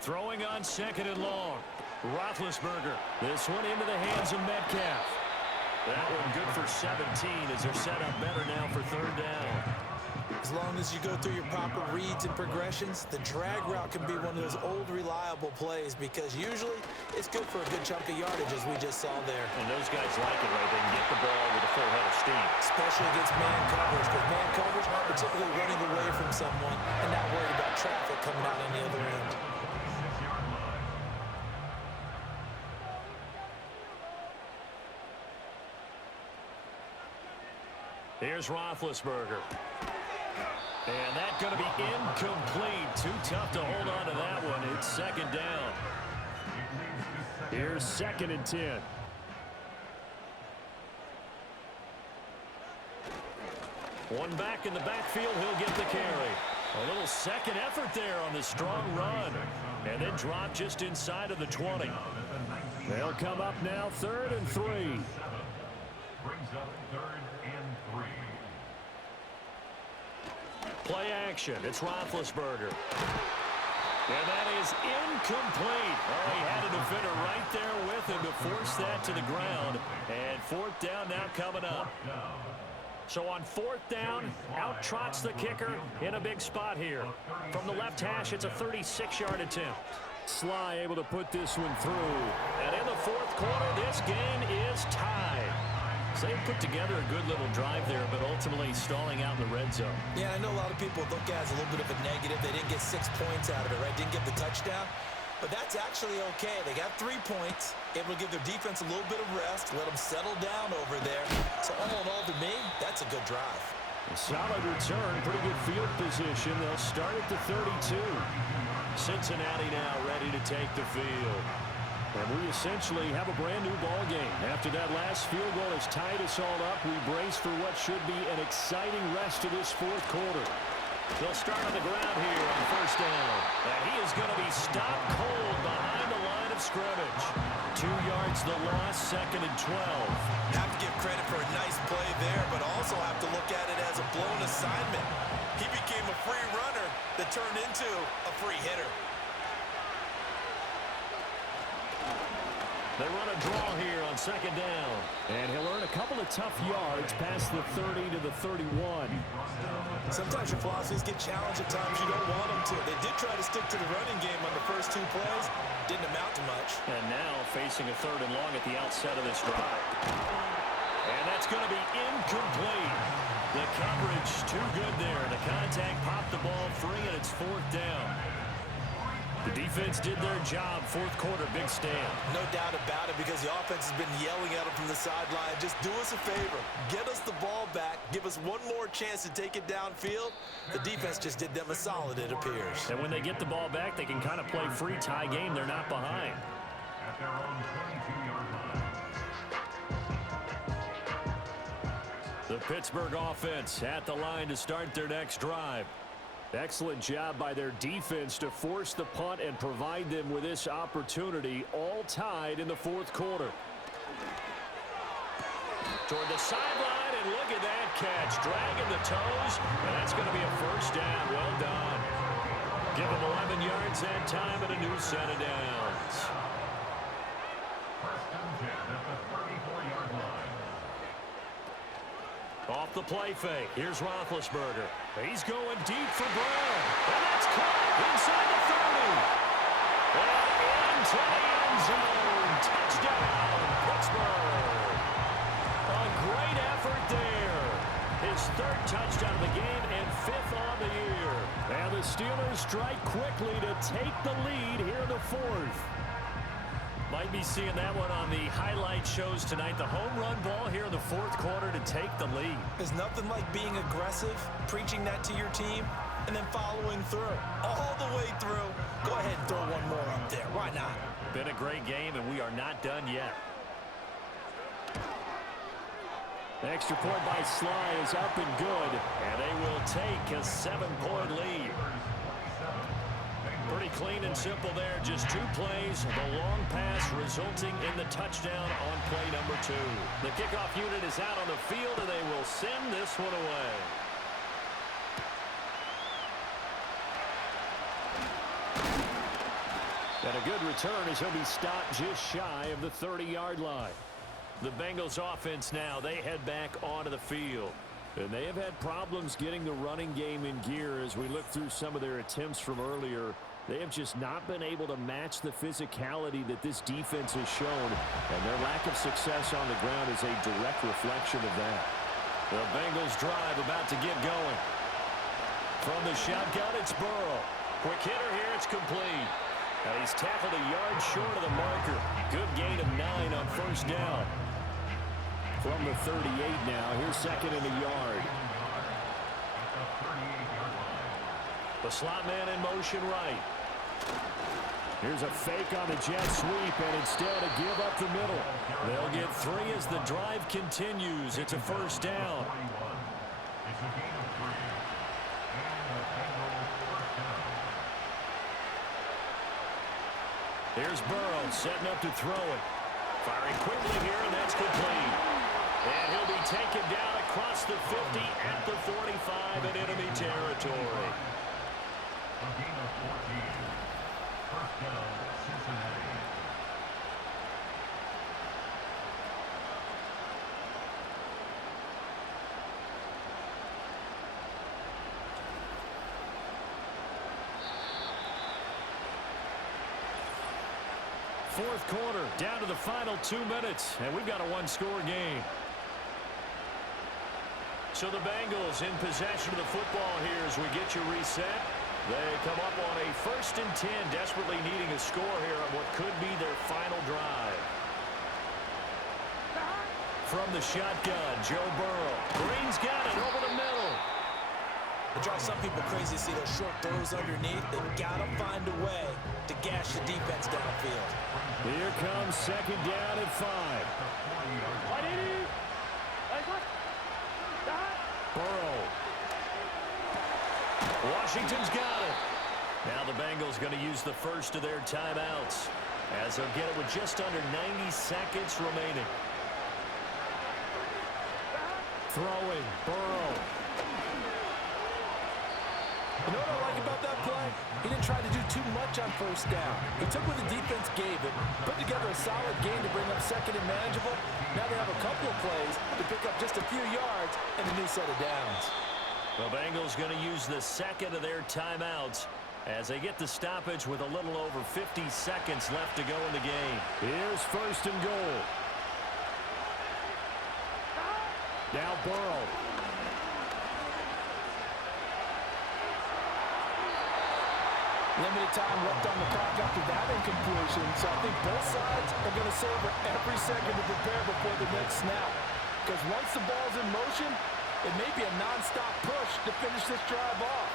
Throwing on second and long. Roethlisberger. This one into the hands of Metcalf. That one good for 17 as they're set up better now for third down. As long as you go through your proper reads and progressions, the drag route can be one of those old reliable plays because usually it's good for a good chunk of yardage as we just saw there. And those guys like it, right? They can get the ball with a full head of steam. Especially against man coverage, because man coverage, particularly running away from someone and not worried about traffic coming out on the other end. Here's Roethlisberger. And that's going to be incomplete. Too tough to hold on to that one. It's second down. Here's second and 10. One back in the backfield. He'll get the carry. A little second effort there on the strong run. And then drop just inside of the 20. They'll come up now 3rd and 3. Brings up 3rd and 3. Play action. It's Roethlisberger. And that is incomplete. Oh, he had a defender right there with him to force that to the ground. And 4th down now coming up. So on 4th down, out trots the kicker in a big spot here. From the left hash, it's a 36-yard attempt. Sly able to put this one through. And in the 4th quarter, this game is tied. So they put together a good little drive there, but ultimately stalling out in the red zone. Yeah, I know a lot of people look at it as a little bit of a negative. They didn't get 6 points out of it, right? Didn't get the touchdown. But that's actually okay. They got 3 points, able to give their defense a little bit of rest, let them settle down over there. So all in all, to me, that's a good drive. A solid return, pretty good field position. They'll start at the 32. Cincinnati now ready to take the field. And we essentially have a brand new ball game. After that last field goal has tied us all up, we brace for what should be an exciting rest of this 4th quarter. They'll start on the ground here on 1st down. And he is going to be stopped cold behind the line of scrimmage. 2 yards the loss, 2nd and 12. You have to give credit for a nice play there, but also have to look at it as a blown assignment. He became a free runner that turned into a free hitter. They run a draw here on 2nd down. And he'll earn a couple of tough yards past the 30 to the 31. Sometimes your philosophies get challenged at times you don't want them to. They did try to stick to the running game on the first 2 plays. Didn't amount to much. And now facing a 3rd and long at the outset of this drive. And that's going to be incomplete. The coverage too good there. The contact popped the ball free, and it's 4th down. The defense did their job. 4th quarter, big stand. No doubt about it, because the offense has been yelling at them from the sideline. Just do us a favor. Get us the ball back. Give us one more chance to take it downfield. The defense just did them a solid, it appears. And when they get the ball back, they can kind of play free tie game. They're not behind. At their own 22-yard line. The Pittsburgh offense at the line to start their next drive. Excellent job by their defense to force the punt and provide them with this opportunity, all tied in the 4th quarter. Toward the sideline, and look at that catch. Dragging the toes, and that's going to be a 1st down. Well done. Give them 11 yards that time and a new set of downs. 1st and 10 at the 34-yard line. Off the play fake. Here's Roethlisberger. He's going deep for Brown. And that's caught inside the 30. And into the end zone. Touchdown, Pittsburgh. A great effort there. His 3rd touchdown of the game and 5th on the year. And the Steelers strike quickly to take the lead here in the 4th. My Might be seeing that one on the highlight shows tonight. The home run ball here in the fourth quarter to take the lead. There's nothing like being aggressive, preaching that to your team, and then following through. All the way through. Go ahead and throw one more up there. Why not? Been a great game, and we are not done yet. The extra point by Sly is up and good, and they will take a 7-point lead. Pretty clean and simple there. Just 2 plays. The long pass resulting in the touchdown on play number 2. The kickoff unit is out on the field, and they will send this one away. And a good return as he'll be stopped just shy of the 30-yard line. The Bengals offense now, they head back onto the field. And they have had problems getting the running game in gear as we look through some of their attempts from earlier. They have just not been able to match the physicality that this defense has shown. And their lack of success on the ground is a direct reflection of that. The Bengals drive about to get going. From the shotgun, it's Burrow. Quick hitter here, it's complete. Now he's tackled a yard short of the marker. Good gain of 9 on first down. From the 38 now, here's second and a yard. The slot man in motion right. Here's a fake on the jet sweep, and instead a give up the middle. They'll get 3 as the drive continues. It's a first down. Here's Burrow setting up to throw it. Firing quickly here, and that's complete. And he'll be taken down across the 50 at the 45 in enemy territory. A gain of 14. First down, Cincinnati. Fourth quarter, down to the final 2 minutes, and we've got a 1-score game. So the Bengals in possession of the football here as we get you reset. They come up on a 1st and 10, desperately needing a score here on what could be their final drive. From the shotgun, Joe Burrow. Green's got it over the middle. It drives some people crazy to see those short throws underneath. They've got to find a way to gash the defense downfield. Here comes second down at 5. Burrow. Washington's got it. Now the Bengals going to use the first of their timeouts as they'll get it with just under 90 seconds remaining. Throwing, Burrow. You know what I like about that play? He didn't try to do too much on first down. He took what the defense gave him, put together a solid game to bring up second and manageable. Now they have a couple of plays to pick up just a few yards and a new set of downs. The Bengals going to use the second of their timeouts as they get the stoppage with a little over 50 seconds left to go in the game. Here's first and goal. Now Burrow. Limited time left on the clock after that incompletion, so I think both sides are going to savor every second to prepare before the next snap. Because once the ball's in motion, it may be a non-stop push to finish this drive off.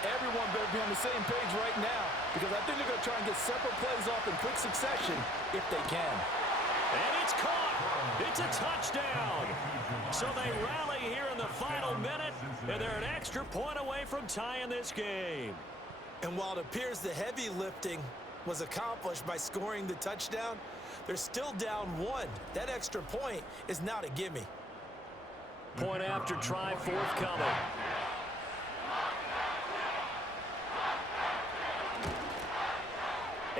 Everyone better be on the same page right now, because I think they're going to try and get several plays off in quick succession if they can. And it's caught. It's a touchdown. So they rally here in the final minute, and they're an extra point away from tying this game. And while it appears the heavy lifting was accomplished by scoring the touchdown, they're still down 1. That extra point is not a gimme. Point after try forthcoming.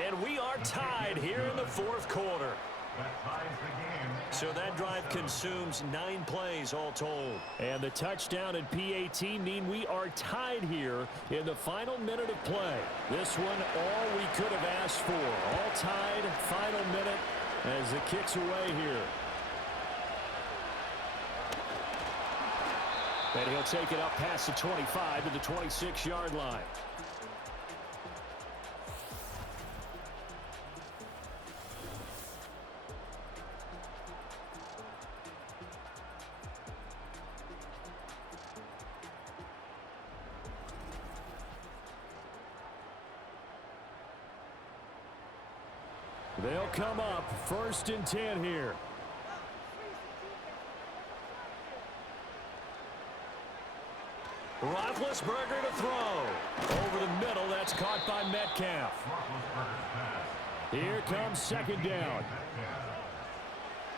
And we are tied here in the fourth quarter. That ties the game. So that drive consumes 9 plays all told. And the touchdown and PAT mean we are tied here in the final minute of play. This one, all we could have asked for. All tied, final minute as the kick's away here. And he'll take it up past the 25 to the 26-yard line. They'll come up 1st and 10 here. Roethlisberger to throw. Over the middle, that's caught by Metcalf. Here comes 2nd down.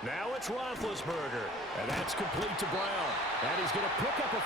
Now it's Roethlisberger, and that's complete to Brown. And he's going to pick up a